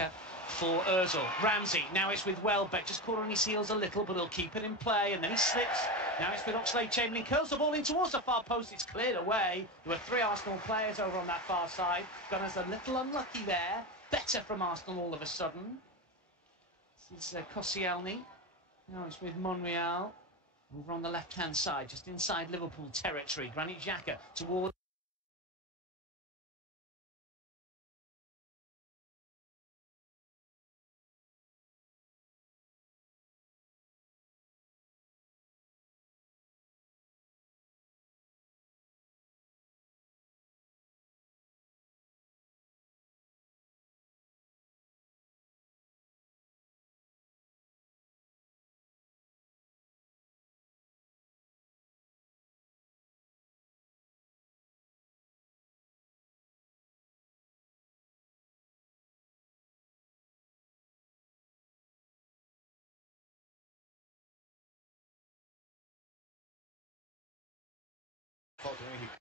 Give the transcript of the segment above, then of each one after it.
Xhaka for Ozil. Ramsey, now it's with Welbeck, just caught on his heels a little, but he'll keep it in play, and then he slips. Now it's with Oxlade-Chamberlain, curls the ball in towards the far post, it's cleared away. There were 3 Arsenal players over on that far side. Gunners a little unlucky there. Better from Arsenal all of a sudden. This is Koscielny. Now it's with Monreal. Over on the left-hand side, just inside Liverpool territory. Granit Xhaka towards... Falta o Henrique.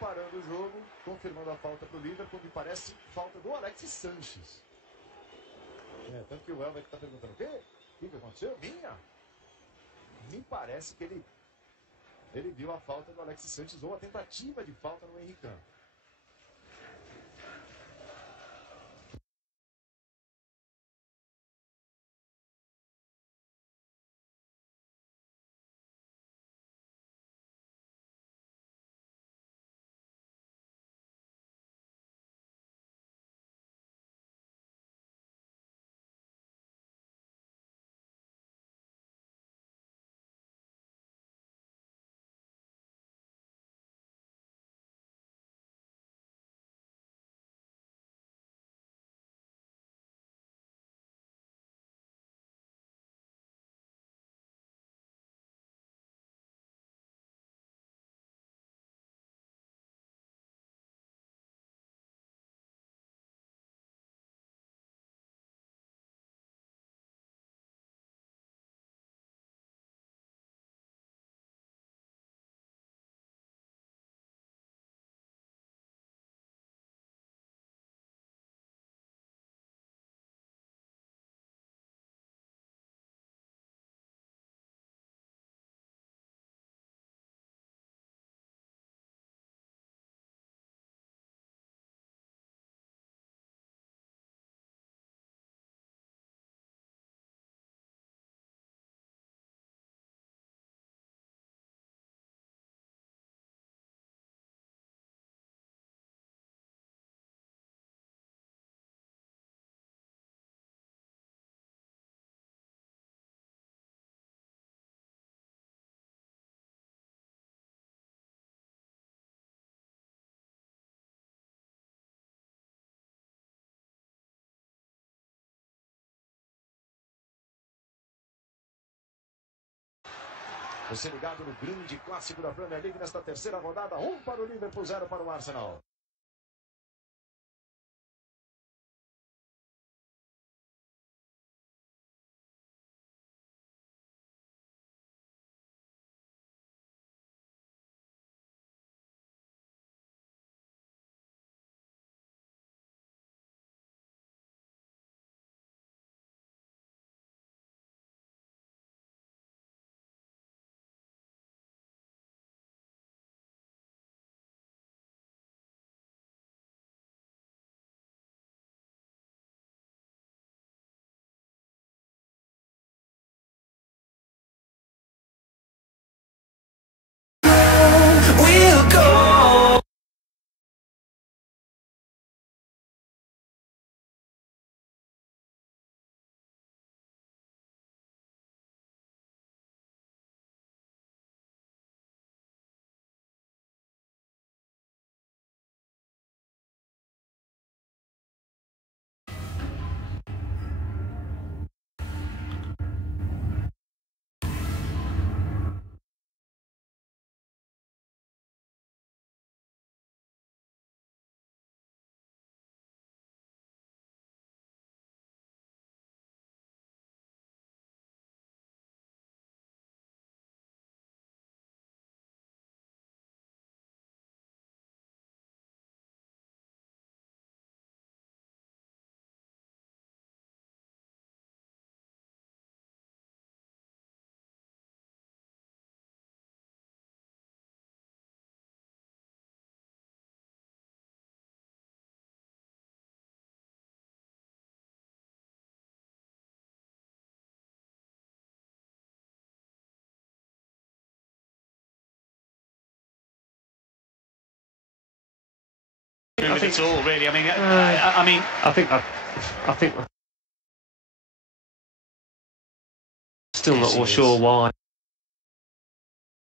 Parando o jogo, confirmando a falta para o Liverpool, me parece falta do Alexis Sanches. Tanto que o Welbeck está perguntando, o que aconteceu? Minha? Me parece que ele viu a falta do Alexis Sanches ou a tentativa de falta no Henrique. Você ligado no grande clássico da Premier League nesta terceira rodada, 1 para o Liverpool, 0 para o Arsenal. I think it's all really. I mean, I think still not sure why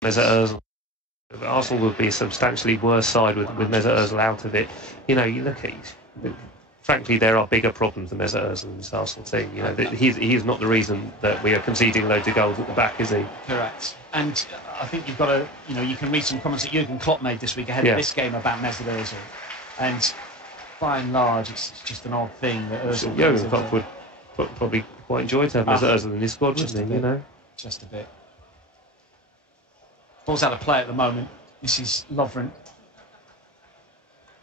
Mesut Ozil. Arsenal would be a substantially worse side with Mesut Ozil out of it. You know, you look at frankly, there are bigger problems than Mesut Ozil in this Arsenal team. You know, he's not the reason that we are conceding loads of goals at the back, is he? Correct. And I think you've got to, you can read some comments that Jurgen Klopp made this week ahead of this game about Mesut Ozil. And by and large, it's just an odd thing that Ozil... Jurgen Klopp would probably quite enjoy to have Mesut Ozil in his squad, wouldn't he? You know? Just a bit. Ball's out of play at the moment. This is Lovren.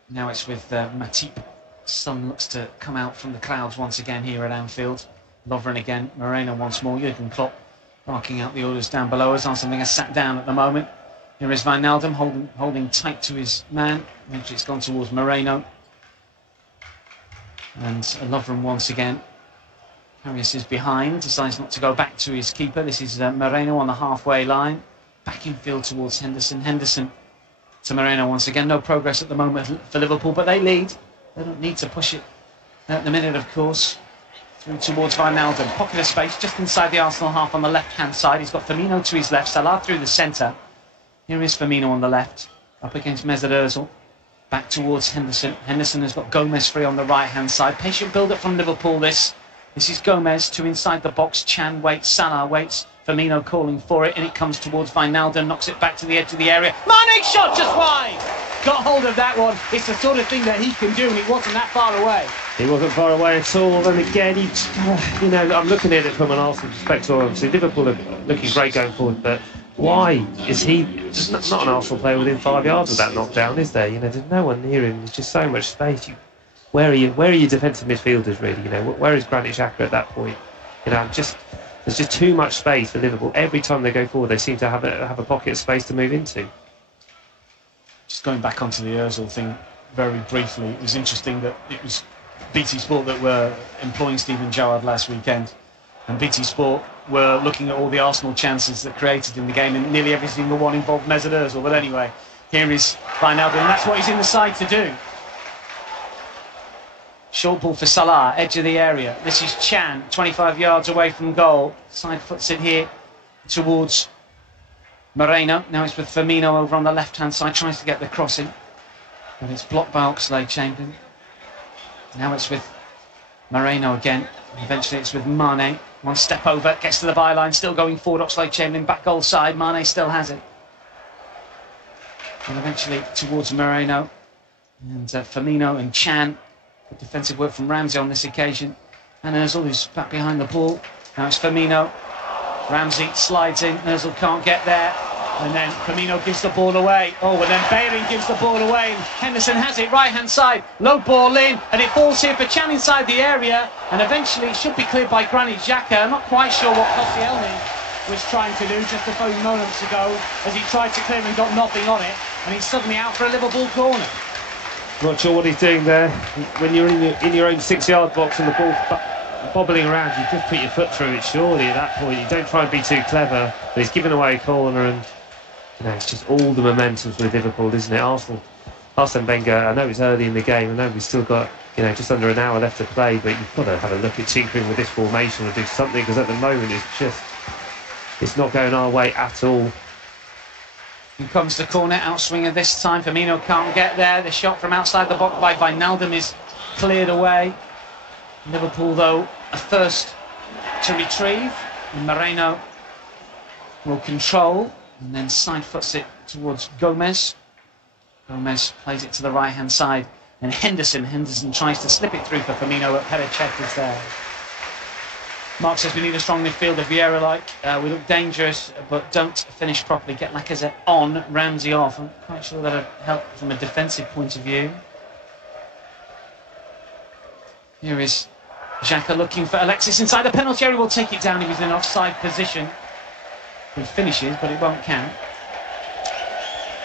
Now it's with Matip. Sun looks to come out from the clouds once again here at Anfield. Lovren again, Moreno once more. Jurgen Klopp barking out the orders down below us. Arsene Wenger sat down at the moment. Here is Wijnaldum holding tight to his man. Eventually it's gone towards Moreno. And Lovren once again. Karius is behind, decides not to go back to his keeper. This is Moreno on the halfway line. Back in field towards Henderson. Henderson to Moreno once again. No progress at the moment for Liverpool, but they lead. They don't need to push it at the minute, of course. Through towards Wijnaldum. Pocket of space just inside the Arsenal half on the left-hand side. He's got Firmino to his left. Salah through the centre. Here is Firmino on the left. Up against Mesut Ozil. Back towards Henderson. Henderson has got Gomez free on the right-hand side. Patient build-up from Liverpool, this. This is Gomez to inside the box. Chan waits. Salah waits. Firmino calling for it. And it comes towards Wijnaldum. Knocks it back to the edge of the area. Mane's shot just wide! Got hold of that one. It's the sort of thing that he can do, and he wasn't that far away. He wasn't far away at all, and again, I'm looking at it from an Arsenal perspective. Obviously, Liverpool are looking great going forward, but why is he just not an Arsenal player within 5 yards of that knockdown? Is there? There's no one near him. There's just so much space. Where are your defensive midfielders really? Where is Granit Xhaka at that point? There's just too much space for Liverpool. Every time they go forward, they seem to have a pocket of space to move into. Just going back onto the Ozil thing very briefly, it was interesting that it was BT Sport that were employing Steven Gerrard last weekend, and BT Sport were looking at all the Arsenal chances that created in the game, and nearly every single one involved Mesut Ozil. But anyway, here is Wijnaldum, and that's what he's in the side to do. Short ball for Salah, edge of the area. This is Chan, 25 yards away from goal. Side foots it here towards Moreno. Now it's with Firmino over on the left-hand side, tries to get the cross in. But it's blocked by Oxlade-Chamberlain. Now it's with Moreno again. Eventually it's with Mane. One step over, gets to the byline, still going forward. Oxlade-Chamberlain back goal side. Mane still has it. And eventually towards Moreno. And Firmino and Chan. Good defensive work from Ramsey on this occasion. And Ozil, who's back behind the ball. Now it's Firmino. Ramsey slides in. Ozil can't get there. And then Firmino gives the ball away. Oh, and then Bellerin gives the ball away. And Henderson has it right-hand side. Low ball in. And it falls here for Chan inside the area. And eventually it should be cleared by Granit Xhaka. I'm not quite sure what Koscielny was trying to do just a few moments ago as he tried to clear and got nothing on it. And he's suddenly out for a Liverpool corner. Not sure what he's doing there. When you're in your own 6-yard box and the ball bobbling around, you just put your foot through it, surely, at that point. You don't try and be too clever. But he's given away a corner, and it's just all the momentum's with Liverpool, isn't it? Arsene Wenger, I know it's early in the game, I know we've still got just under an hour left to play, but you've got to have a look at tinkering with this formation or do something, because at the moment it's not going our way at all. Here comes the corner, outswinger this time. Firmino can't get there. The shot from outside the box by Wijnaldum is cleared away. Liverpool, though, are first to retrieve. And Moreno will control and then side foots it towards Gomez. Gomez plays it to the right-hand side. And Henderson tries to slip it through for Firmino, but Pericet is there. Mark says we need a strong midfielder, Vieira-like. We look dangerous, but don't finish properly. Get Lacazette on, Ramsey off. I'm quite sure that'll help from a defensive point of view. Here is Xhaka looking for Alexis inside the penalty area. Will take it down. He was in an offside position. He finishes, but it won't count.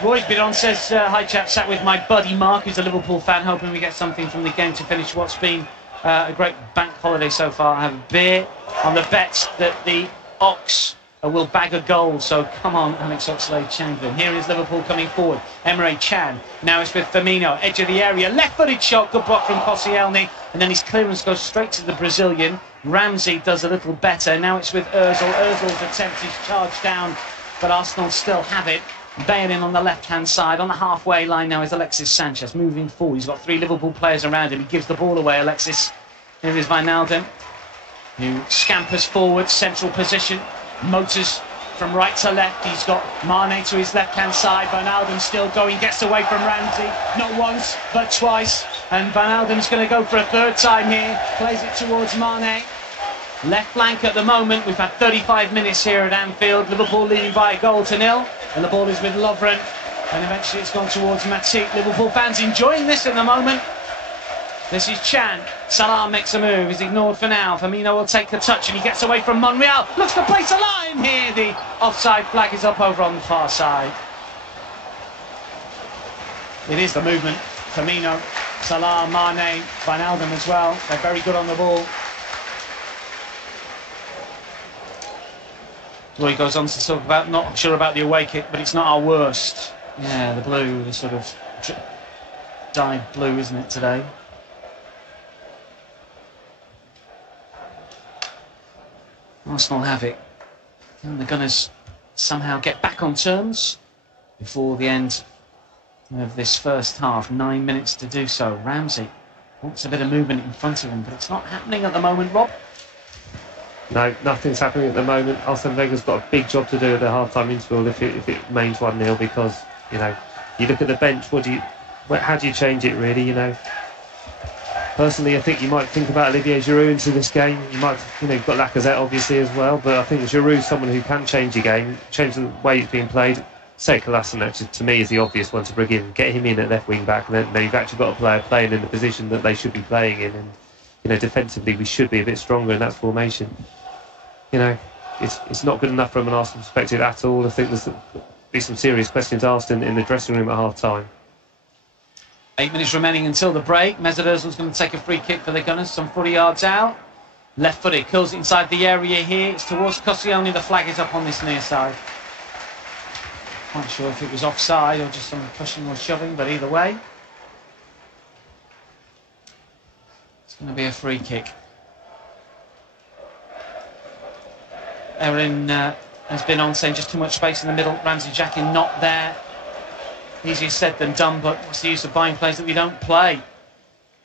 Roy's Bidon says, hi chap, sat with my buddy Mark, who's a Liverpool fan, hoping we get something from the game to finish what's been a great bank holiday so far. I have a beer on the bet that the Ox will bag a goal. So come on, Alex Oxlade-Chamberlain. Here is Liverpool coming forward. Emre Can. Now it's with Firmino. Edge of the area. Left-footed shot. Good block from Koscielny. And then his clearance goes straight to the Brazilian. Ramsey does a little better. Now it's with Ozil. Ozil's attempt is charged down, but Arsenal still have it. Bayern on the left-hand side. On the halfway line now is Alexis Sanchez moving forward. He's got 3 Liverpool players around him. He gives the ball away, Alexis. Here is Wijnaldum, who scampers forward, central position. Motors from right to left. He's got Mane to his left-hand side. Wijnaldum still going, gets away from Ramsey. Not once, but twice. And Wijnaldum's going to go for a 3rd time here. Plays it towards Mane. Left flank at the moment. We've had 35 minutes here at Anfield. Liverpool leading by a 1-0. And the ball is with Lovren. And eventually it's gone towards Matip. Liverpool fans enjoying this at the moment. This is Chan. Salah makes a move. He's ignored for now. Firmino will take the touch and he gets away from Monreal. Looks to place a line here. The offside flag is up over on the far side. It is the movement. Firmino, Salah, Mane, Wijnaldum as well. They're very good on the ball. Well, he goes on to talk about, not sure about the away kit, but it's not our worst. Yeah, the blue, the sort of dyed blue, isn't it, today? Arsenal have it. Can the Gunners somehow get back on terms before the end of this first half? 9 minutes to do so. Ramsey wants a bit of movement in front of him, but it's not happening at the moment, Rob. No, nothing's happening at the moment. Arsene Wenger's got a big job to do at the half-time interval if it remains 1-0, because, you know, you look at the bench, how do you change it, really, you know? Personally, I think you might think about Olivier Giroud into this game. You might, you know, you've got Lacazette obviously as well, but I think Giroud's someone who can change a game, change the way it's being played. Say Kolasinac, to me, is the obvious one to bring in. Get him in at left wing back, and then you've actually got a player playing in the position that they should be playing in. And, you know, defensively, we should be a bit stronger in that formation. You know, it's not good enough from an Arsenal perspective at all. I think there's be some serious questions asked in the dressing room at half-time. 8 minutes remaining until the break. Mesut Ozil's going to take a free kick for the Gunners, some 40 yards out. Left-footed, curls it inside the area here. It's towards Koscielny. The flag is up on this near side. Not sure if it was offside or just some pushing or shoving, but either way, it's going to be a free kick. Erin has been on saying just too much space in the middle. Ramsey Jackin not there. Easier said than done, but what's the use of buying players that we don't play?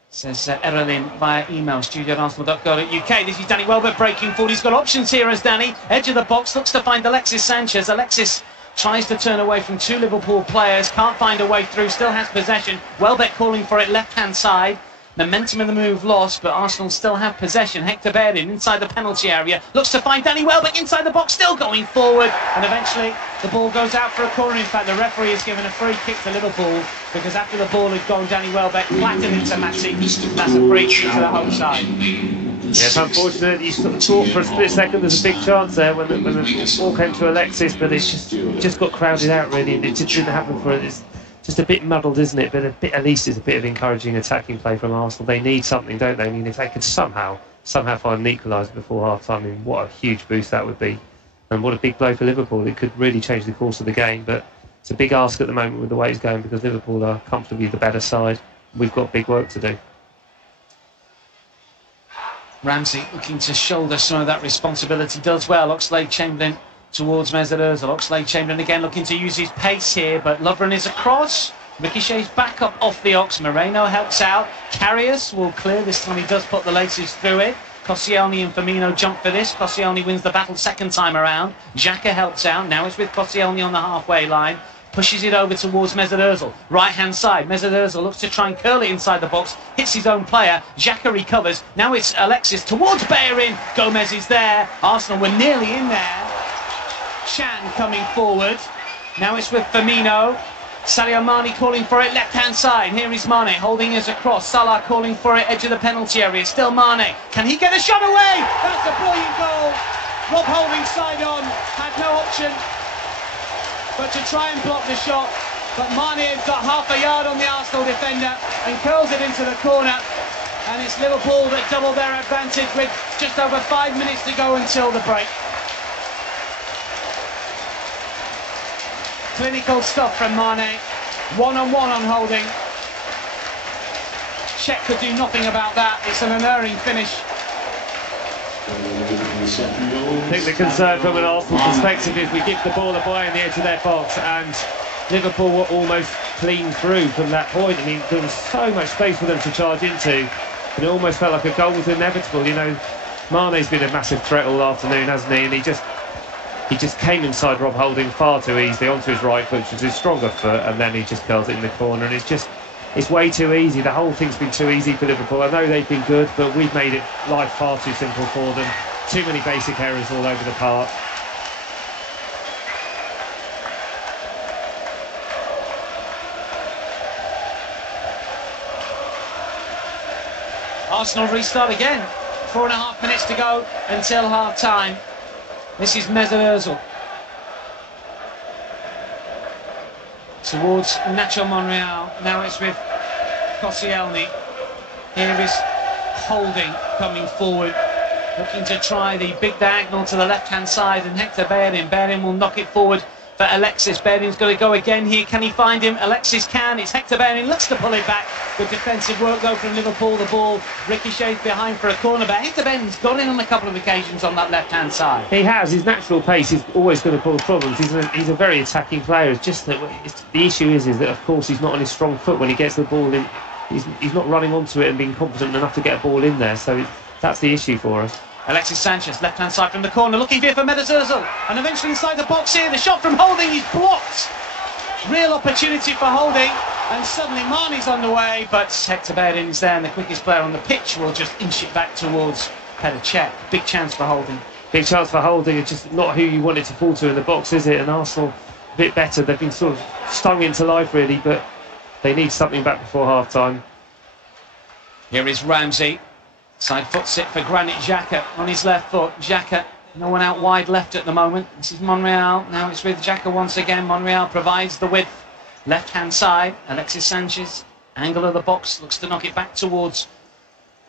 Says Erin via email, studio@arsenal.co.uk. This is Danny Welbeck breaking forward. He's got options here as Danny. Edge of the box, looks to find Alexis Sanchez. Alexis tries to turn away from 2 Liverpool players, can't find a way through, still has possession. Welbeck calling for it left-hand side. Momentum in the move lost, but Arsenal still have possession. Hector Bellerin inside the penalty area, looks to find Danny Welbeck inside the box, still going forward, and eventually the ball goes out for a corner. In fact, the referee has given a free kick to Liverpool, because after the ball had gone, Danny Welbeck flattened into Matip. That's a free kick to the home side. Yeah, it's unfortunate. You sort of thought for a split second there's a big chance there when the ball came to Alexis, but it's just got crowded out, really, and it just didn't happen for it. It's just a bit muddled, isn't it? But at least it's a bit of encouraging attacking play from Arsenal. They need something, don't they? I mean, if they could somehow find an equaliser before half-time, I mean, what a huge boost that would be. And what a big blow for Liverpool. It could really change the course of the game, but it's a big ask at the moment with the way it's going, because Liverpool are comfortably the better side. We've got big work to do. Ramsey looking to shoulder some of that responsibility, does well. Oxlade-Chamberlain towards Mesut Ozil. Oxlade-Chamberlain again looking to use his pace here, but Lovren is across. Ricochets back up off the Ox. Moreno helps out. Karius will clear. This time he does put the laces through it. Koscielny and Firmino jump for this. Koscielny wins the battle second time around. Xhaka helps out. Now it's with Koscielny on the halfway line. Pushes it over towards Mesut Ozil. Right-hand side. Mesut Ozil looks to try and curl it inside the box. Hits his own player. Xhaka recovers. Now it's Alexis towards Bellerin. Gomez is there. Arsenal were nearly in there. Chan coming forward. Now it's with Firmino. Sadio Mane calling for it left-hand side. Here is Mane holding his across. Salah calling for it edge of the penalty area. Still Mane. Can he get a shot away? That's a brilliant goal. Rob Holding side on. Had no option but to try and block the shot. But Mane has got half a yard on the Arsenal defender and curls it into the corner. And it's Liverpool that double their advantage with just over 5 minutes to go until the break. Clinical stuff from Mane. One-on-one on Holding. Cech could do nothing about that. It's an unerring finish. I think the concern from an Arsenal perspective is we give the ball away on the edge of their box, and Liverpool were almost clean through from that point. I mean, there was so much space for them to charge into, and it almost felt like a goal was inevitable. You know, Mane's been a massive threat all afternoon, hasn't he? And he just came inside Rob Holding far too easily onto his right foot, which was his stronger foot, and then he just curls it in the corner, and it's way too easy. The whole thing's been too easy for Liverpool. I know they've been good, but we've made life far too simple for them. Too many basic errors all over the park. Arsenal restart again. 4.5 minutes to go until half-time. This is Mesut Ozil. Towards Nacho Monreal. Now it's with Koscielny. Here is Holding coming forward, looking to try the big diagonal to the left-hand side, and Hector Bellerin. Bellerin will knock it forward for Alexis. Bellerin's got to go again here. Can he find him? Alexis can. It's Hector Bellerin. Looks to pull it back. Good defensive work though from Liverpool. The ball ricochets behind for a corner, but Hector Bellerin's gone in on a couple of occasions on that left-hand side. He has. His natural pace is always going to cause problems. He's a very attacking player. It's just that the issue is that of course he's not on his strong foot when he gets the ball in. He's not running onto it and being confident enough to get a ball in there. So that's the issue for us. Alexis Sanchez, left-hand side from the corner, looking here for Mesut Ozil, and eventually inside the box here. The shot from Holding is blocked. Real opportunity for Holding, and suddenly Mane's on the way, but Hector Bellerin is there, and the quickest player on the pitch will just inch it back towards Petr Cech. Big chance for Holding. Big chance for Holding. It's just not who you want it to fall to in the box, is it? And Arsenal a bit better. They've been sort of stung into life really, but they need something back before half-time. Here is Ramsey. Side foot sit for Granit Xhaka on his left foot. Xhaka, no one out wide left at the moment. This is Monreal. Now it's with Xhaka once again. Monreal provides the width. Left-hand side, Alexis Sanchez. Angle of the box, looks to knock it back towards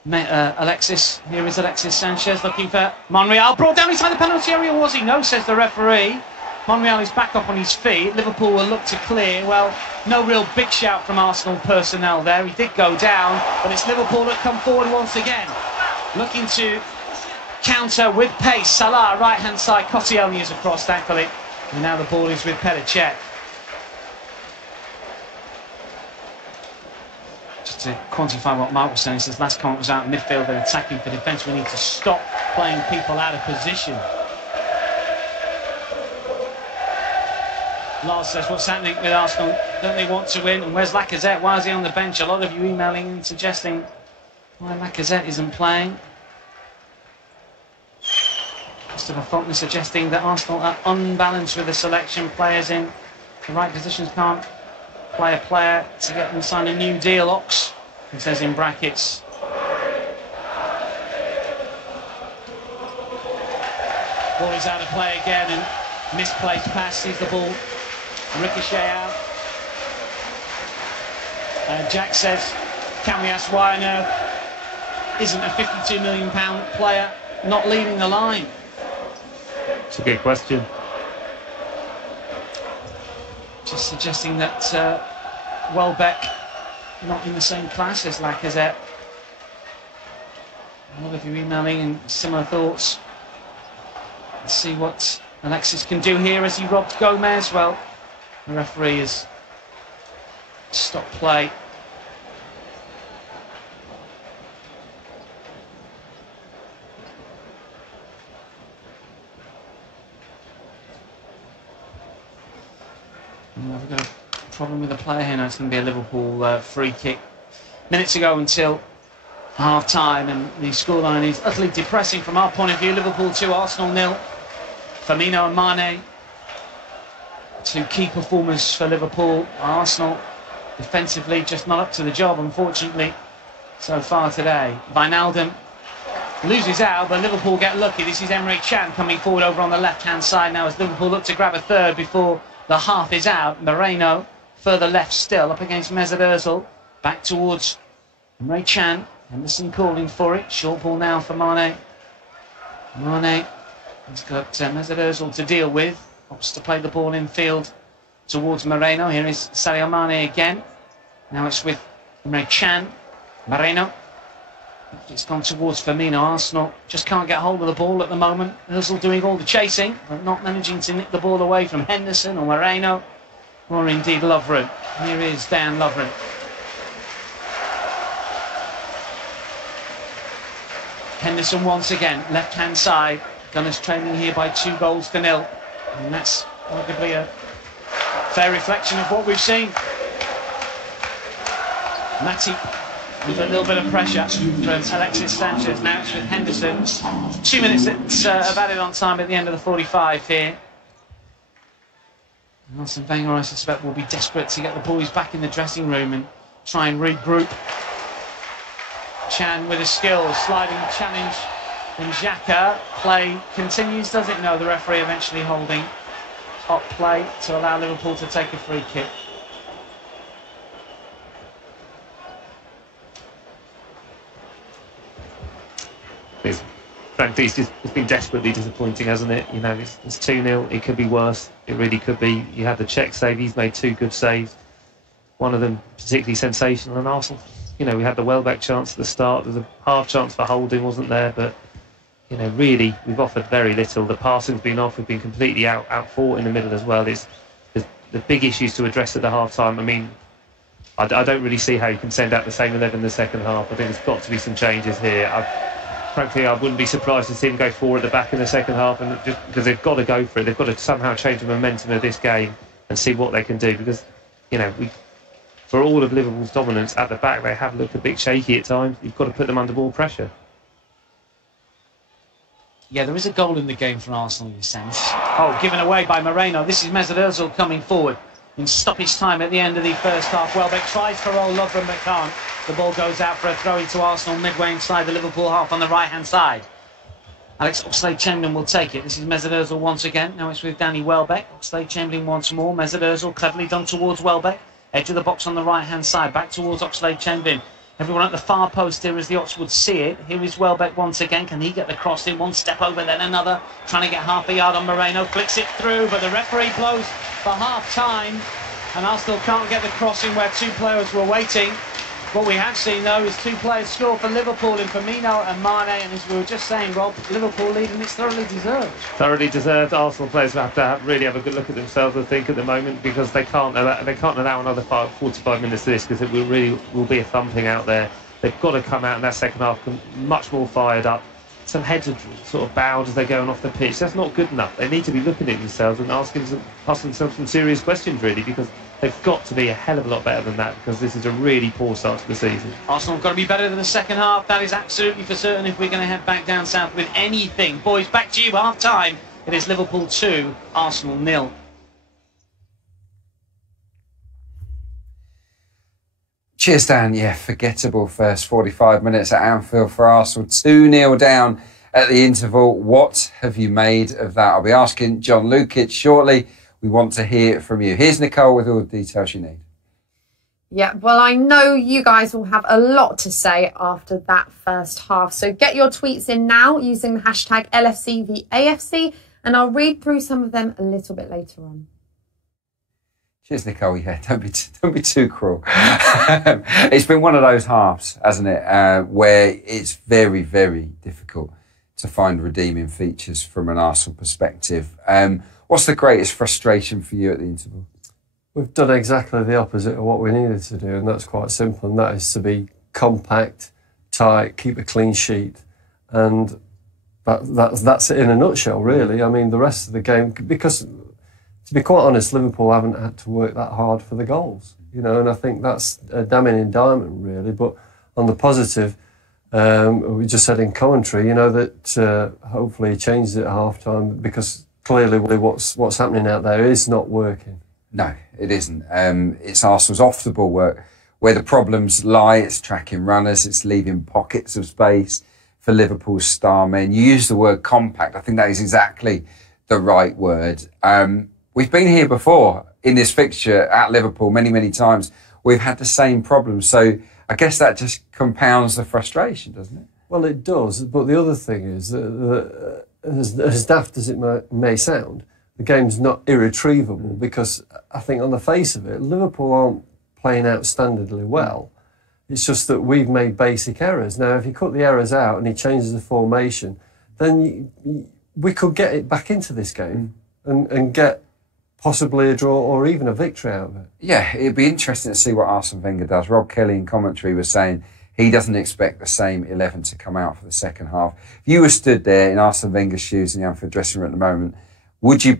Alexis. Here is Alexis Sanchez looking for Monreal. Brought down inside the penalty area, was he? No, says the referee. Monreal is back up on his feet. Liverpool will look to clear. Well, no real big shout from Arsenal personnel there. He did go down, but it's Liverpool that come forward once again, looking to counter with pace. Salah, right-hand side. Koscielny is across, thankfully. And now the ball is with Petr Cech. Just to quantify what Mark was saying, his last comment was out in midfield and attacking for defence. We need to stop playing people out of position. Lars says, what's happening with Arsenal? Don't they want to win? And where's Lacazette? Why is he on the bench? A lot of you emailing and suggesting why Lacazette isn't playing. Christopher Faulkner suggesting that Arsenal are unbalanced with the selection. Players in the right positions can't play a player to get them sign a new deal. Ox, he says in brackets. Ball is out of play again, and misplaced pass sees the ball ricochet out. Jack says, can we ask why on earth isn't a £52 million player not leading the line? It's a good question. Just suggesting that Welbeck not in the same class as Lacazette. A lot of you emailing and similar thoughts. Let's see what Alexis can do here as he robs Gomez. Well, the referee has stopped play. We've got a problem with the player here now. It's going to be a Liverpool free kick. Minutes ago until half-time, and the scoreline is utterly depressing from our point of view. Liverpool 2, Arsenal 0. Firmino and Mane, two key performers for Liverpool. Arsenal defensively just not up to the job, unfortunately, so far today. Wijnaldum loses out, but Liverpool get lucky. This is Emre Can coming forward over on the left-hand side now as Liverpool look to grab a third before the half is out. Moreno further left still up against Mesut Ozil. Back towards Emre Can. Henderson calling for it. Short ball now for Mane. Mane has got Mesut Ozil to deal with. Opts to play the ball in field towards Moreno. Here is Sadio Mane again. Now it's with Chan. Moreno. It's gone towards Firmino. Arsenal just can't get hold of the ball at the moment. Ozil doing all the chasing, but not managing to nick the ball away from Henderson or Moreno, or indeed Lovren. Here is Dan Lovren. Henderson once again, left-hand side. Gunners trailing here by 2-0. And that's arguably a fair reflection of what we've seen. Matty with a little bit of pressure from Alexis Sanchez. Now it's with Henderson. 2 minutes of added on time at the end of the 45 here. Arsene Wenger, I suspect, will be desperate to get the boys back in the dressing room and try and regroup. Chan with a skill, sliding challenge from Xhaka. Play continues, does it? No, the referee eventually holding top play to allow Liverpool to take a free kick. Frankly, it's been desperately disappointing, hasn't it? You know, it's 2-0. It could be worse. It really could be. You had the check save. He's made 2 good saves. One of them particularly sensational. And Arsenal, you know, we had the Welbeck chance at the start. There's a half chance for holding, wasn't there? But, you know, really, we've offered very little. The passing's been off. We've been completely out-fought in the middle as well. There's the big issues to address at the half-time. I mean, I don't really see how you can send out the same 11 in the second half. I think there's got to be some changes here. Frankly, I wouldn't be surprised to see them go forward at the back in the second half, and just because they've got to go for it. They've got to somehow change the momentum of this game and see what they can do. Because, you know, for all of Liverpool's dominance at the back, they have looked a bit shaky at times. You've got to put them under more pressure. Yeah, there is a goal in the game for Arsenal in a sense. Oh, given away by Moreno. This is Mesut Ozil coming forward in stoppage time at the end of the first half. Welbeck tries to roll Lovren but can't. The ball goes out for a throw into Arsenal midway inside the Liverpool half on the right-hand side. Alex Oxlade-Chamberlain will take it. This is Mesut Ozil once again. Now it's with Danny Welbeck. Oxlade-Chamberlain once more. Mesut Ozil cleverly done towards Welbeck. Edge of the box on the right-hand side. Back towards Oxlade-Chamberlain. Everyone at the far post here as the Ox would see it. Here is Welbeck once again. Can he get the cross in? One step over, then another. Trying to get half a yard on Moreno. Flicks it through, but the referee blows for half-time. And Arsenal can't get the cross in where 2 players were waiting. What we have seen, though, is 2 players score for Liverpool in Firmino and Mane. And as we were just saying, Rob, Liverpool lead, and it's thoroughly deserved. Thoroughly deserved. Arsenal players will have to really have a good look at themselves, I think, at the moment, because they can't allow another 45 minutes to this, because it will be a thumping out there. They've got to come out in that second half much more fired up. Some heads are sort of bowed as they're going off the pitch. That's not good enough. They need to be looking at themselves and asking themselves some serious questions, really, because they've got to be a hell of a lot better than that, because this is a really poor start to the season. Arsenal have got to be better than the second half. That is absolutely for certain if we're going to head back down south with anything. Boys, back to you, half-time. It is Liverpool 2, Arsenal 0. Cheers, Dan. Yeah, forgettable first 45 minutes at Anfield for Arsenal. 2-0 down at the interval. What have you made of that? I'll be asking John Lukic shortly. We want to hear from you. Here's Nicole with all the details you need. Yeah, well, I know you guys will have a lot to say after that first half. So get your tweets in now using the hashtag LFCVAFC, and I'll read through some of them a little bit later on. Cheers, Nicole. Yeah, don't be too cruel. It's been one of those halves, hasn't it, where it's very, very difficult to find redeeming features from an Arsenal perspective. What's the greatest frustration for you at the interval? We've done exactly the opposite of what we needed to do, and that's quite simple, and that is to be compact, tight, keep a clean sheet, and that's it in a nutshell, really. I mean, the rest of the game, because to be quite honest, Liverpool haven't had to work that hard for the goals, you know, and I think that's a damning indictment, really. But on the positive, we just said in commentary, you know, that hopefully he changes it at half-time, because clearly what's happening out there is not working. No, it isn't. It's Arsenal's off-the-ball work where the problems lie. It's tracking runners. It's leaving pockets of space for Liverpool's star men. You use the word compact. I think that is exactly the right word. We've been here before in this fixture at Liverpool many, many times. We've had the same problems. So I guess that just compounds the frustration, doesn't it? Well, it does. But the other thing is that as daft as it may sound, the game's not irretrievable, because I think on the face of it, Liverpool aren't playing outstandingly well. It's just that we've made basic errors. Now, if you cut the errors out and he changes the formation, then we could get it back into this game and get possibly a draw or even a victory out of it. Yeah, it'd be interesting to see what Arsene Wenger does. Rob Kelly in commentary was saying he doesn't expect the same 11 to come out for the second half. If you were stood there in Arsene Wenger's shoes in the Anfield dressing room at the moment, would you...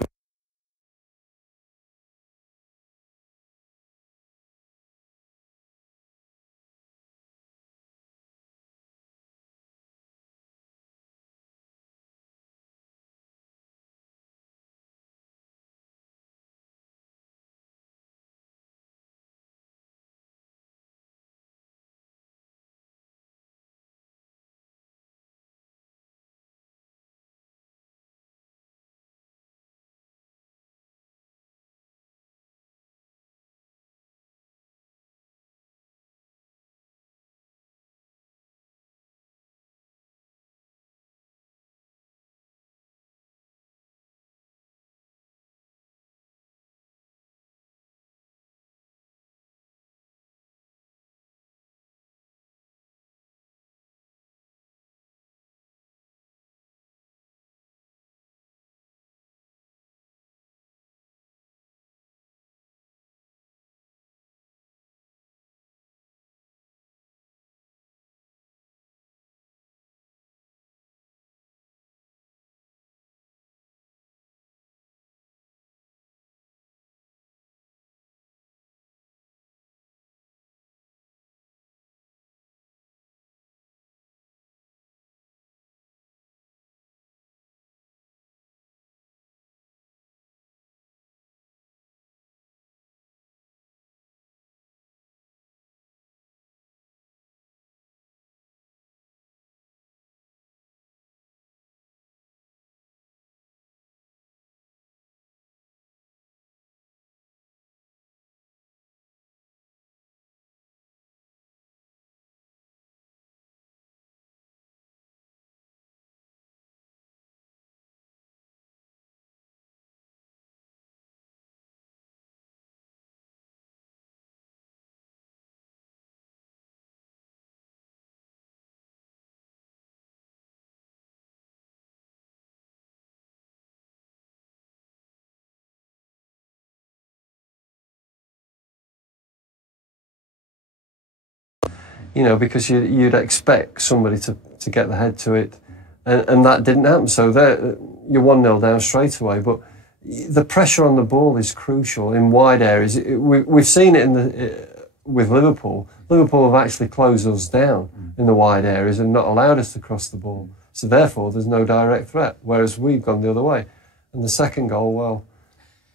You know, because you'd expect somebody to get the head to it, and that didn't happen. So you're 1-0 down straight away. But the pressure on the ball is crucial in wide areas. We've seen it with Liverpool. Liverpool have actually closed us down in the wide areas and not allowed us to cross the ball. So therefore, there's no direct threat, whereas we've gone the other way. And the second goal,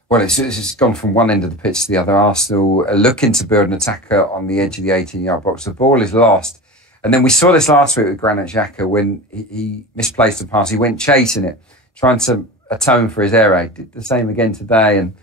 Well, it's gone from one end of the pitch to the other. Arsenal are looking to build an attacker on the edge of the 18-yard box. The ball is lost. And then we saw this last week with Granit Xhaka when he misplaced the pass. He went chasing it, trying to atone for his error. He did the same again today, and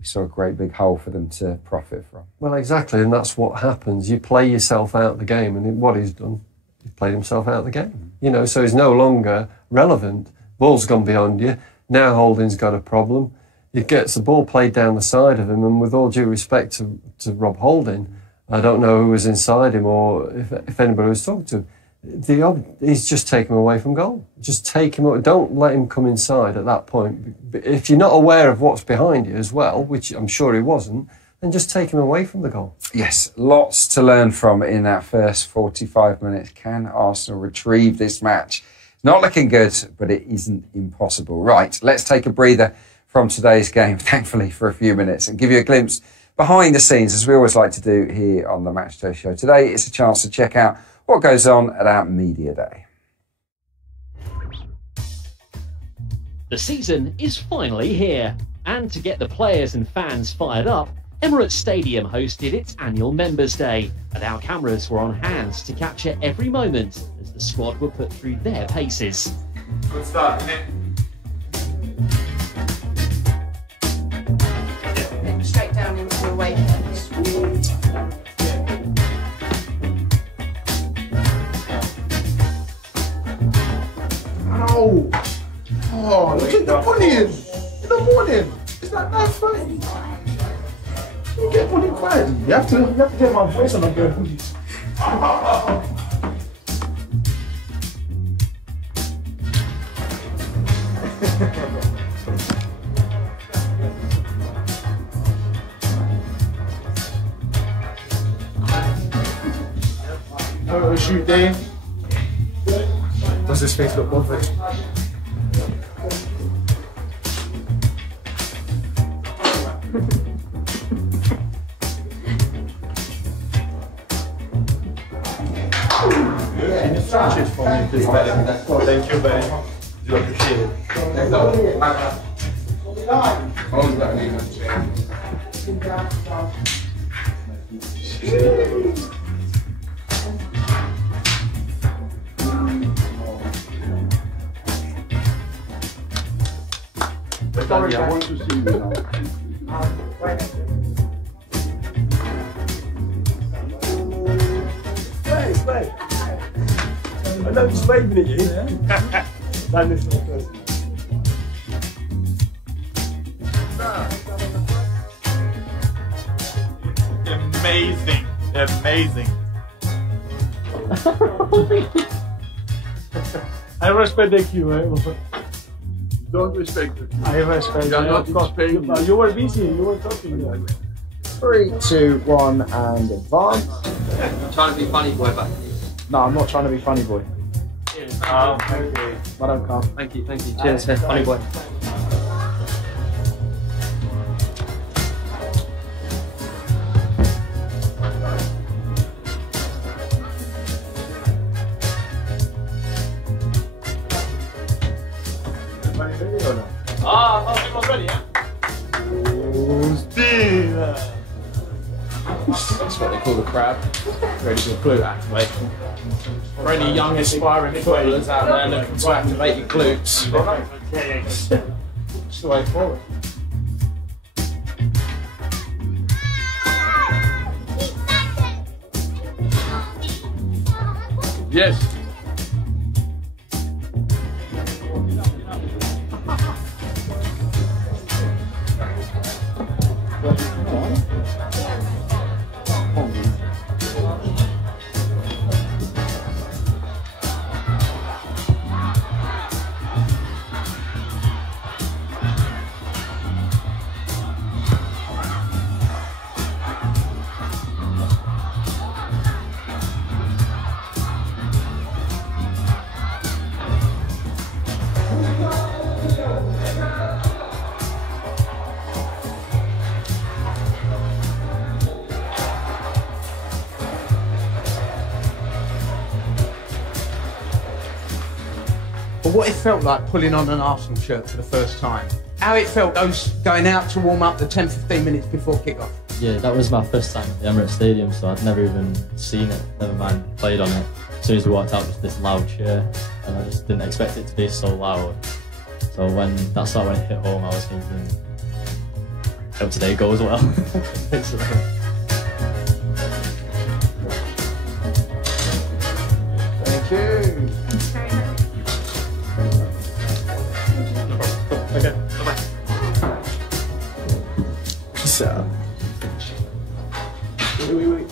we saw a great big hole for them to profit from. Well, exactly, and that's what happens. You play yourself out of the game, and what he's done, he's played himself out of the game. You know, so he's no longer relevant. Ball's gone beyond you. Now Holding's got a problem. He gets the ball played down the side of him, and with all due respect to Rob Holding, I don't know who was inside him or if anybody was talking to him. He's just take him away from goal. Just take him. Don't let him come inside at that point. If you're not aware of what's behind you as well, which I'm sure he wasn't, then just take him away from the goal. Yes, lots to learn from in that first 45 minutes. Can Arsenal retrieve this match? Not looking good, but it isn't impossible. Right, let's take a breather from today's game, thankfully, for a few minutes and give you a glimpse behind the scenes, as we always like to do here on the Matchday Show. Today, it's a chance to check out what goes on at our Media Day. The season is finally here, and to get the players and fans fired up, Emirates Stadium hosted its annual Members' Day, and our cameras were on hand to capture every moment as the squad were put through their paces. Good start, isn't it? Straight down into the way. Ow! Oh, look at the bullying in the morning. fully quiet. You have to get my voice on a good hoodies. Photo shoot day. Does this face look bothered? Can you stretch it for me, please, buddy? Thank you, buddy. Do appreciate it. Daddy, I want to see you now. Wait. I know he's waving at you. Don't listen to first. Amazing. I respect the queue, eh? Don't respect it. I respect it. You are not respecting me. You were busy, you were talking. 3, 2, 1, and advance. I'm trying to be funny boy, but... No, I'm not trying to be funny boy. Thank you. I don't come. Thank you. Cheers, funny boy. Ready, yeah? That's what they call the crab. Ready for glute activation. For any young aspiring footballers out there looking to activate your glutes. It's the way forward. Yes. But what it felt like pulling on an Arsenal shirt for the first time. How it felt going out to warm up the 10-15 minutes before kick-off. Yeah, that was my first time at the Emirates Stadium, so I'd never even seen it, never mind played on it. As soon as we walked out, just this loud cheer, and I just didn't expect it to be so loud. So when it hit home, I was thinking, hope today goes well. Thank you. Okay, bye-bye. So. Wait.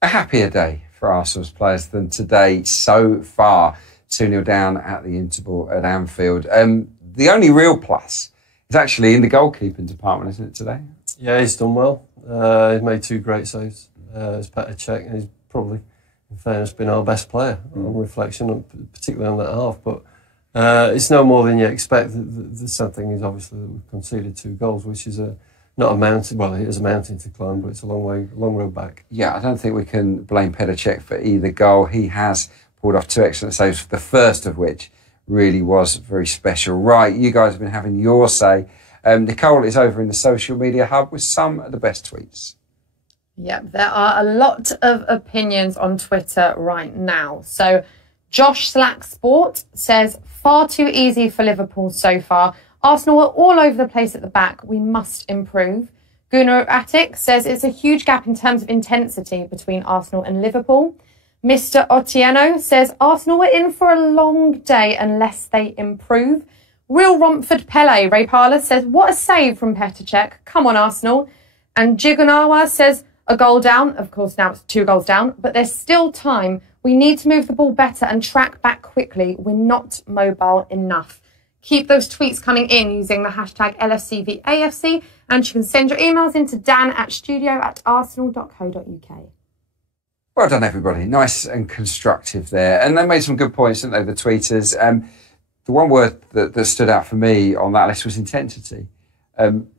A happier day for Arsenal's players than today so far. 2-0 down at the interval at Anfield. The only real plus is actually in the goalkeeping department, isn't it, today? Yeah, he's done well. He's made 2 great saves. It's Petr Cech, and he's probably, in fairness, been our best player on reflection, particularly on that half. But it's no more than you expect. The sad thing is obviously that we've conceded 2 goals, which is not a mountain. Well, it is a mountain to climb, but it's a long road back. Yeah, I don't think we can blame Petr Cech for either goal. He has pulled off 2 excellent saves, the first of which really was very special. Right, you guys have been having your say. Nicole is over in the social media hub with some of the best tweets. Yeah, there are a lot of opinions on Twitter right now. So Josh Slack Sport says, far too easy for Liverpool so far. Arsenal are all over the place at the back. We must improve. Gunnar Attic says it's a huge gap in terms of intensity between Arsenal and Liverpool. Mr. Otieno says Arsenal were in for a long day unless they improve. Real Romford Pele, Ray Parler, says, what a save from Petr Cech. Come on, Arsenal. And Jigonawa says, a goal down. Of course, now it's 2 goals down, but there's still time. We need to move the ball better and track back quickly. We're not mobile enough. Keep those tweets coming in using the hashtag LFCVAFC, and you can send your emails into dan@studio@arsenal.co.uk. Well done, everybody. Nice and constructive there. And they made some good points, didn't they, the tweeters? The one word that stood out for me on that list was intensity.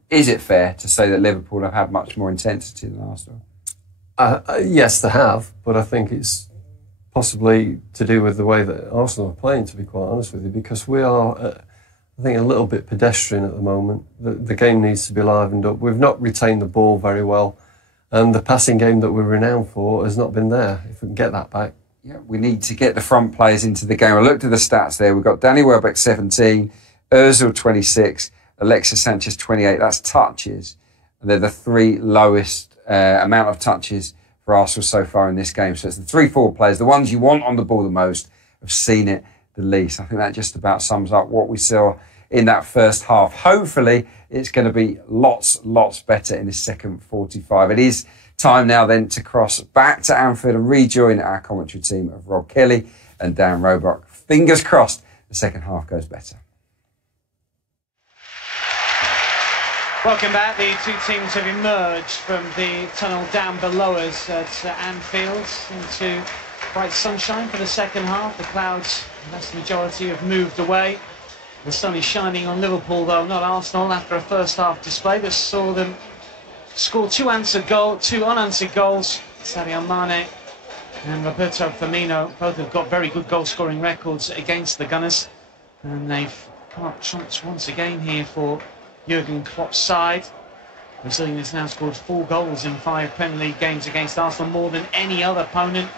Is it fair to say that Liverpool have had much more intensity than Arsenal? Yes, they have, but I think it's possibly to do with the way that Arsenal are playing, to be quite honest with you, because we are, I think, a little bit pedestrian at the moment. The game needs to be livened up. We've not retained the ball very well, and the passing game that we're renowned for has not been there. If we can get that back. Yeah, we need to get the front players into the game. I looked at the stats there. We've got Danny Welbeck, 17, Ozil, 26, Alexis Sanchez, 28. That's touches. And they're the 3 lowest amount of touches for Arsenal so far in this game. So it's the 3 forward players, the ones you want on the ball the most, have seen it the least. I think that just about sums up what we saw in that first half. Hopefully, it's going to be lots better in the second 45. It is time now then to cross back to Anfield and rejoin our commentary team of Rob Kelly and Dan Roebuck. Fingers crossed the second half goes better. Welcome back. The 2 teams have emerged from the tunnel down below us at Anfield into bright sunshine for the second half. The clouds, the vast majority, have moved away. The sun is shining on Liverpool, though, not Arsenal, after a first half display that saw them score 2 unanswered goals. Sadio Mane and Roberto Firmino both have got very good goal-scoring records against the Gunners, and they've got chance once again here for Jurgen Klopp's side. Brazilian has now scored 4 goals in 5 Premier League games against Arsenal, more than any other opponent.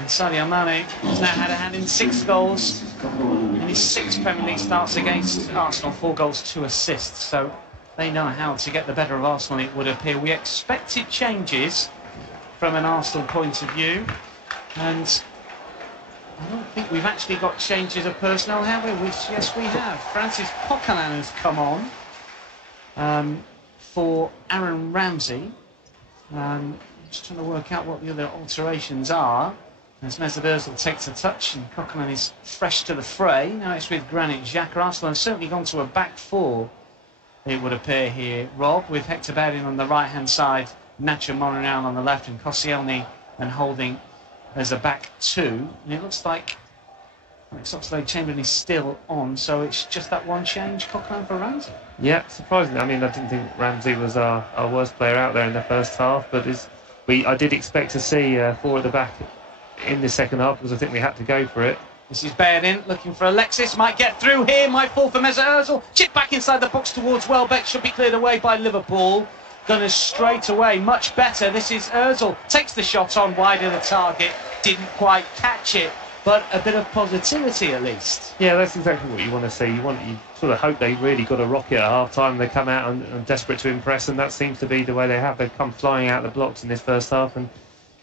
And Sadio Mane has now had a hand in 6 goals in his 6 Premier League starts against Arsenal, 4 goals, 2 assists. So they know how to get the better of Arsenal, it would appear. We expected changes from an Arsenal point of view, and I don't think we've actually got changes of personnel, have we? Yes, we have. Francis Coquelin has come on for Aaron Ramsey. Just trying to work out what the other alterations are. As Mesut Ozil takes a touch and Coquelin is fresh to the fray. Now it's with Granit Xhaka. Arsenal has certainly gone to a back 4, it would appear here, Rob, with Hector Bellerin on the right-hand side, Nacho Monreal on the left, and Koscielny and Holding as a back 2. And it looks like Oxlade-Chamberlain is still on, so it's just that one change, Coquelin for Ramsey. Yeah, surprisingly. I mean, I didn't think Ramsey was our worst player out there in the first half, but I did expect to see 4 at the back in the second half, because I think we had to go for it. This is Bellerin looking for Alexis, might get through here, might fall for Mesut Ozil. Chip back inside the box towards Welbeck, should be cleared away by Liverpool. Gunners straight away, much better. This is Ozil, takes the shot on wide of the target, didn't quite catch it, but a bit of positivity at least. Yeah, that's exactly what you want to see. You sort of hope they really got a rocket at half-time. They come out and desperate to impress, and that seems to be the way they have. They've come flying out the blocks in this first half, and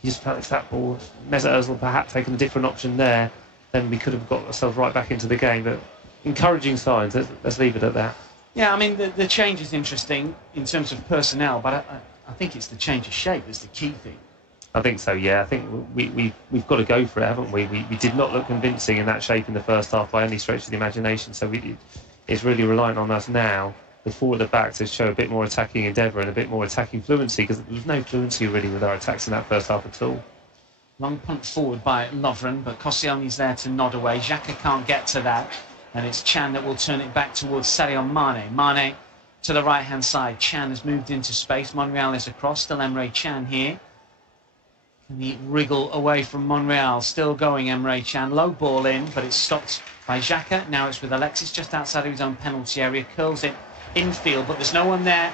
you just felt it's that ball. Mesut Ozil perhaps taken a different option there, then we could have got ourselves right back into the game. But encouraging signs, let's leave it at that. Yeah, I mean, the change is interesting in terms of personnel, but I think it's the change of shape that's the key thing. I think so, yeah. I think we've got to go for it, haven't we? We did not look convincing in that shape in the first half by any stretch of the imagination, so it's really reliant on us now, the 4 at the back, to show a bit more attacking endeavour and a bit more attacking fluency, because there was no fluency really with our attacks in that first half at all. Long punt forward by Lovren, but Koscielny's there to nod away. Xhaka can't get to that, and it's Chan that will turn it back towards Sadio Mane. Mane to the right-hand side. Chan has moved into space. Monreal is across. Still Emre Can here. Can he wriggle away from Monreal? Still going, Emre Can. Low ball in, but it's stopped by Xhaka. Now it's with Alexis just outside of his own penalty area. Curls it infield, but there's no one there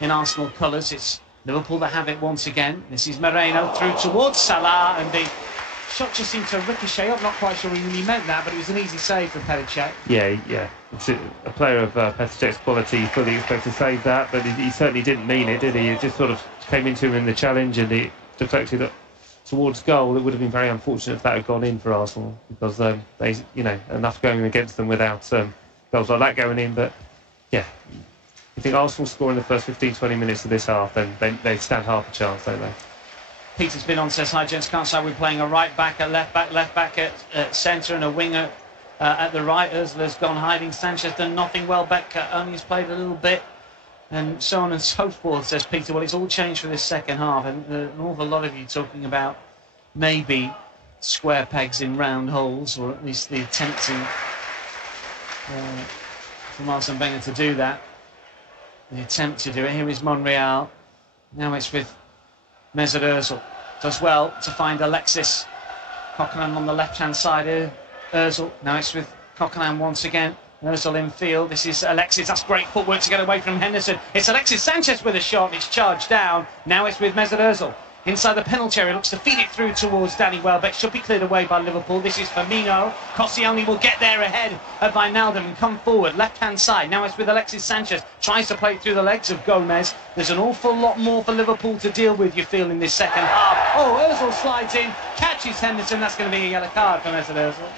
in Arsenal colours. It's Liverpool that have it once again. This is Moreno through towards Salah, and the shot just seemed to ricochet. I'm not quite sure he really meant that, but it was an easy save for Petr Cech. Yeah. It's a player of Petr Cech's quality fully expects to save that, but he certainly didn't mean it, did he? It just sort of came into him in the challenge, and he deflected it towards goal. It would have been very unfortunate if that had gone in for Arsenal, because they, enough going against them without goals like that going in. But yeah, you think Arsenal score in the first 15-20 minutes of this half, then they stand half a chance, don't they? Peter's been on, says, hi gents, can't say we're playing a right back, a left back at centre and a winger at the right. Ozil's gone hiding. Sanchez done nothing. Welbeck only has played a little bit. And so on and so forth, says Peter. Well, it's all changed for this second half. And an awful lot of you talking about maybe square pegs in round holes, or at least the attempting from Arsene Wenger to do that. The attempt to do it. Here is Monreal. Now it's with Mesut Ozil. Does well to find Alexis. Coquelin on the left-hand side. Ozil. Now it's with Coquelin once again. Ozil in field. This is Alexis. That's great footwork to get away from Henderson. It's Alexis Sanchez with a shot. It's charged down. Now it's with Mesut Ozil. Inside the penalty area, looks to feed it through towards Danny Welbeck. Should be cleared away by Liverpool. This is Firmino. Koscielny will get there ahead of Wijnaldum and come forward. Left-hand side. Now it's with Alexis Sanchez. Tries to play it through the legs of Gomez. There's an awful lot more for Liverpool to deal with, you feel, in this second half. Oh, Ozil slides in, catches Henderson. That's going to be a yellow card for Mesut Ozil.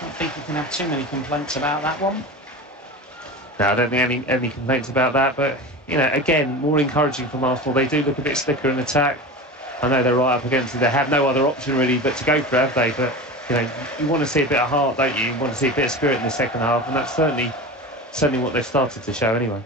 I don't think you can have too many complaints about that one. No, I don't think any complaints about that, but you know, again, more encouraging from Arsenal. They do look a bit slicker in attack. I know they're right up against it. They have no other option really but to go for it, have they? But you know, you want to see a bit of heart, don't you? You want to see a bit of spirit in the second half, and that's certainly what they've started to show anyway.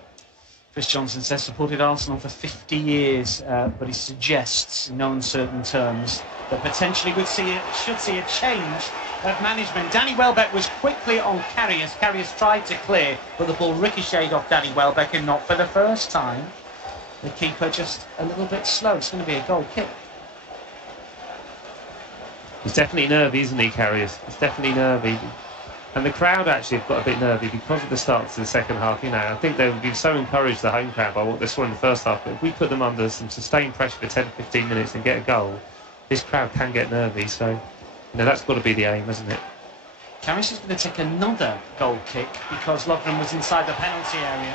Chris Johnson says supported Arsenal for 50 years, but he suggests in no uncertain terms that potentially should see a change of management. Danny Welbeck was quickly on Karius. Karius tried to clear, but the ball ricocheted off Danny Welbeck, and not for the first time. The keeper just a little bit slow. It's going to be a goal kick. He's definitely nervy, isn't he, Karius? He's definitely nervy. And the crowd actually have got a bit nervy because of the start to the second half. You know, I think they've been so encouraged, the home crowd, by what they saw in the first half. But if we put them under some sustained pressure for 10-15 minutes and get a goal, this crowd can get nervy. So, you know, that's got to be the aim, isn't it? Karius is going to take another goal kick because Lovren was inside the penalty area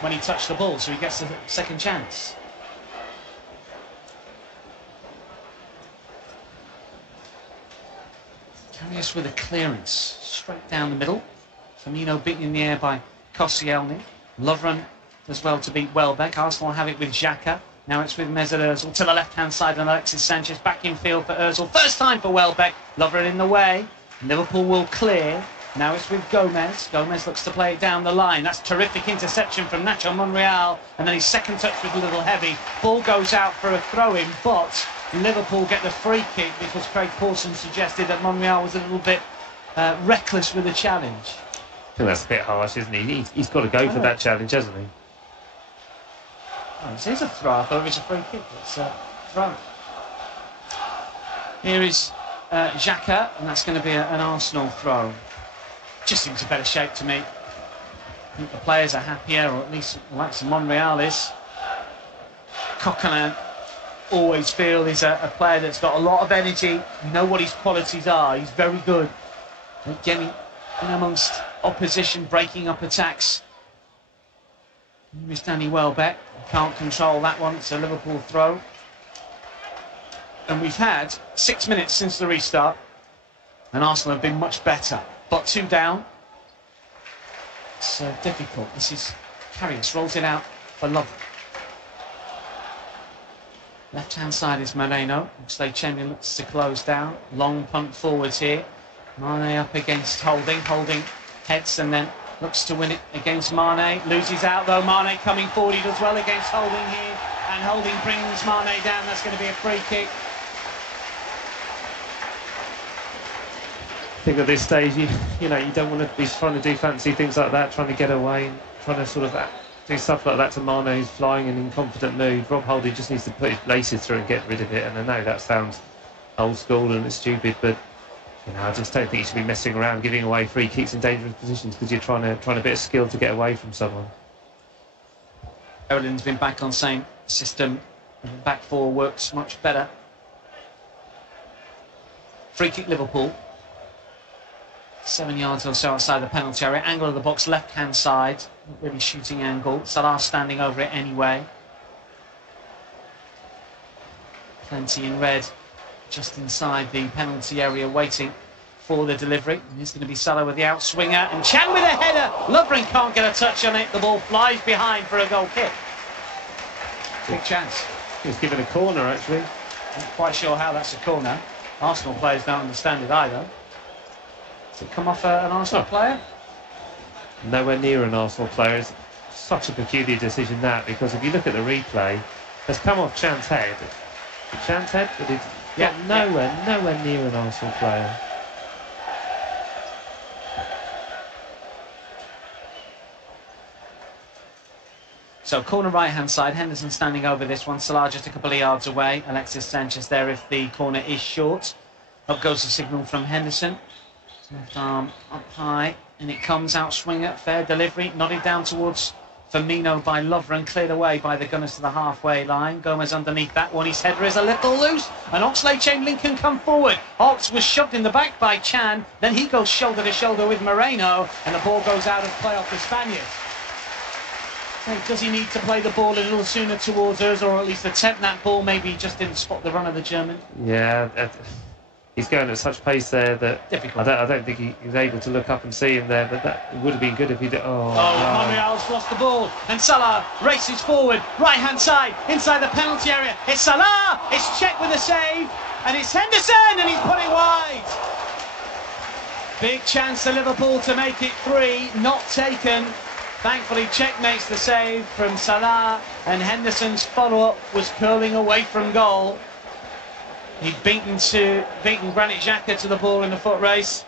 when he touched the ball, so he gets a second chance. Karius with a clearance straight down the middle. Firmino beaten in the air by Koscielny. Lovren does well to beat Welbeck. Arsenal have it with Xhaka. Now it's with Mesut Ozil to the left-hand side, and Alexis Sanchez back in field for Ozil. First time for Welbeck. Lovren in the way. Liverpool will clear. Now it's with Gomez. Gomez looks to play it down the line. That's terrific interception from Nacho Monreal. And then his second touch was a little heavy. Ball goes out for a throw-in, but Liverpool get the free kick because Craig Pawson suggested that Monreal was a little bit reckless with the challenge. I think that's a bit harsh, isn't he? He's got to go for that challenge, hasn't he? Oh, it is a throw. I thought it was a free kick. It's a throw. Here is Xhaka, and that's going to be an Arsenal throw. Just seems a better shape to me. I think the players are happier, or at least like Monreal is. Coquelin, always feel, is a player that's got a lot of energy. You know what his qualities are. He's very good at getting in amongst opposition, breaking up attacks. Here is Danny Welbeck. Can't control that one. It's a Liverpool throw. And we've had 6 minutes since the restart, and Arsenal have been much better. But 2 down. It's difficult. This is Karius, rolls it out for Lovren. Left-hand side is Moreno. Oxlade-Chamberlain looks to close down. Long punt forwards here. Mane up against Holding. Holding heads and then looks to win it against Mane. Loses out though. Mane coming forward. He does well against Holding here. And Holding brings Mane down. That's going to be a free kick. I think at this stage, you know, you don't want to be trying to do fancy things like that, trying to get away, and trying to sort of do stuff like that to Mane, who's flying in incompetent mood. Rob Holding just needs to put his laces through and get rid of it. And I know that sounds old school and it's stupid, but you know, I just don't think you should be messing around giving away free kicks in dangerous positions because you're trying a bit of skill to get away from someone. Erling's been back on same system. Back four works much better. Free kick Liverpool. 7 yards or so outside the penalty area. Angle of the box, left-hand side. Not really shooting angle. Salah standing over it anyway. Plenty in red just inside the penalty area, waiting for the delivery. And it's going to be Salah with the outswinger, and Chan with a header. Lovren can't get a touch on it. The ball flies behind for a goal kick. Big chance. He was given a corner, actually. Not quite sure how that's a corner. Arsenal players don't understand it either. Does it come off an Arsenal player? Nowhere near an Arsenal player. It's such a peculiar decision, that, because if you look at the replay, it's come off Chan's head. Chan's head, but it's nowhere near an Arsenal player. So corner right-hand side, Henderson standing over this one, Salah just a couple of yards away, Alexis Sanchez there if the corner is short. Up goes the signal from Henderson, left arm up high, and it comes out swinger, fair delivery, nodded down towards Firmino by Lovren, cleared away by the Gunners to the halfway line. Gomez underneath that one, his header is a little loose, and Oxlade-Chamberlain can come forward. Ox was shoved in the back by Chan, then he goes shoulder to shoulder with Moreno, and the ball goes out of play off the Spaniards. Does he need to play the ball a little sooner towards us, or at least attempt that ball? Maybe he just didn't spot the run of the German. Yeah, he's going at such pace there that difficult. I don't think he was able to look up and see him there, but that would have been good if he did. Monreal's lost the ball, and Salah races forward, right-hand side, inside the penalty area. It's Salah, it's checked with a save, and it's Henderson, and he's put it wide. Big chance to Liverpool to make it 3, not taken. Thankfully, Czech makes the save from Salah, and Henderson's follow-up was curling away from goal. He'd beaten Granit Xhaka to the ball in the foot race.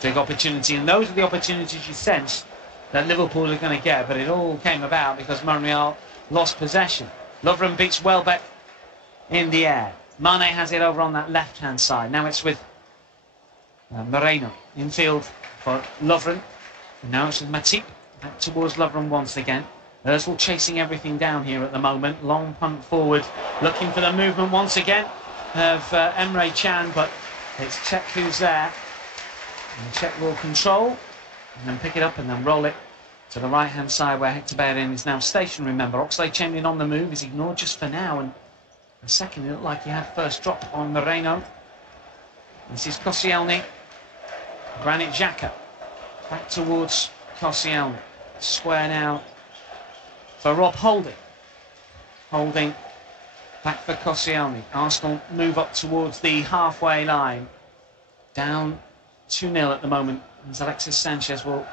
Big opportunity, and those are the opportunities you sense that Liverpool are going to get, but it all came about because Monreal lost possession. Lovren beats Welbeck in the air. Mane has it over on that left-hand side. Now it's with Moreno infield for Lovren. And now it's with Matip back towards Lovren once again. Ozil chasing everything down here at the moment. Long punt forward, looking for the movement once again of Emre Can, but it's Czech who's there. And Czech will control and then pick it up and then roll it to the right-hand side where Hector Bellerin is now stationary. Remember, Oxlade-Chamberlain on the move is ignored just for now, and a second it looked like he had first drop on Moreno. This is Koscielny. Granit Xhaka back towards Koscielny. Square now for Rob Holding. Holding back for Koscielny. Arsenal move up towards the halfway line. Down 2-0 at the moment, as Alexis Sanchez will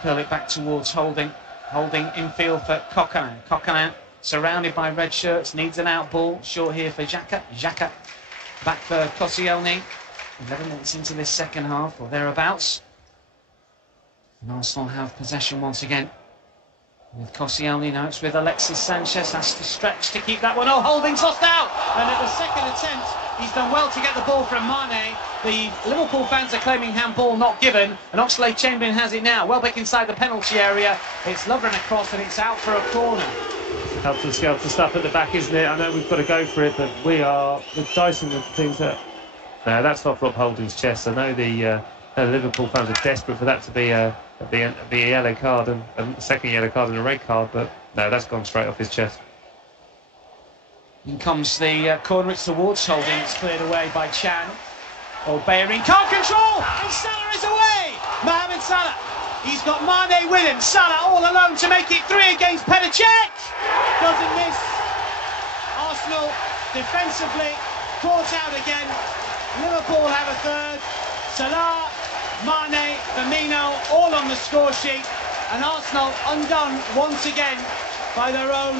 curl it back towards Holding. Holding infield for Coquelin. Coquelin surrounded by red shirts, needs an out ball. Short here for Xhaka. Xhaka back for Koscielny. 11 minutes into this second half, or thereabouts. And Arsenal have possession once again. With Koscielny, now it's with Alexis Sanchez, has to stretch to keep that one. Oh, Holding's lost out! And at the second attempt, he's done well to get the ball from Mane. The Liverpool fans are claiming handball not given, and Oxlade-Chamberlain has it now. Welbeck inside the penalty area. It's Lovren across, and it's out for a corner. Helter skelter stuff at the back, isn't it? I know we've got to go for it, but we're dicing with things that... No, that's not Rob Holding's chest. I know the Liverpool fans are desperate for that to be a yellow card, and a second yellow card and a red card, but no, that's gone straight off his chest. In comes the corner, it's towards Holding, it's cleared away by Chan. Oh, Bellerin can't control, and Salah is away! Mohamed Salah, he's got Mane with him, Salah all alone to make it 3 against Petr Cech! Doesn't miss. Arsenal defensively caught out again. Liverpool have a third. Salah, Mane, Firmino, all on the score sheet. And Arsenal undone once again by their own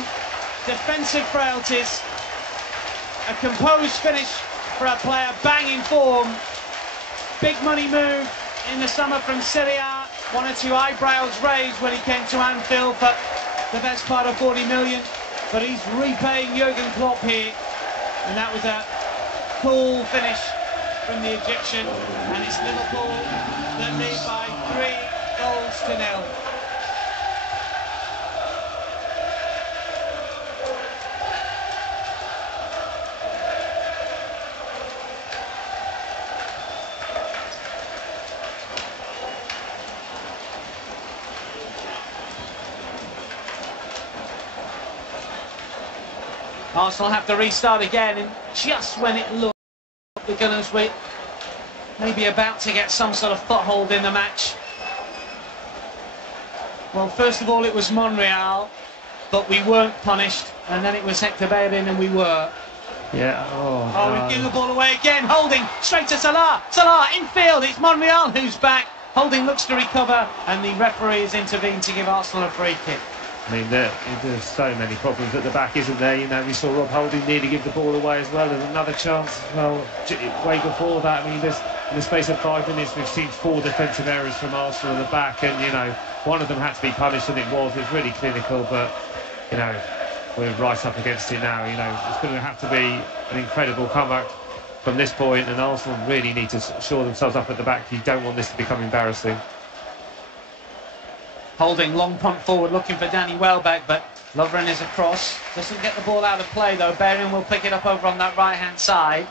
defensive frailties. A composed finish for a player banging form. Big money move in the summer from Serie A. 1 or 2 eyebrows raised when he came to Anfield for the best part of 40 million. But he's repaying Jurgen Klopp here. And that was a cool finish from the Egyptian, and it's Liverpool that lead by 3-0. Arsenal have to restart again, and just when it looks the Gunners were maybe about to get some sort of foothold in the match. Well, first of all, it was Monreal, but we weren't punished, and then it was Hector Bellerin, and we were. Yeah. Oh, we give the ball away again. Holding straight to Salah. Salah infield. It's Monreal who's back. Holding looks to recover, and the referee has intervened to give Arsenal a free kick. I mean, there's so many problems at the back, isn't there? You know, we saw Rob Holding nearly give the ball away as well. There's another chance, well, way before that. I mean, in the space of 5 minutes, we've seen 4 defensive errors from Arsenal at the back, and, you know, one of them had to be punished, and it was really clinical, but, you know, we're right up against it now. You know, it's going to have to be an incredible comeback from this point, and Arsenal really need to shore themselves up at the back. You don't want this to become embarrassing. Holding long punt forward, looking for Danny Welbeck, but Lovren is across. Doesn't get the ball out of play though. Bellerin will pick it up over on that right-hand side.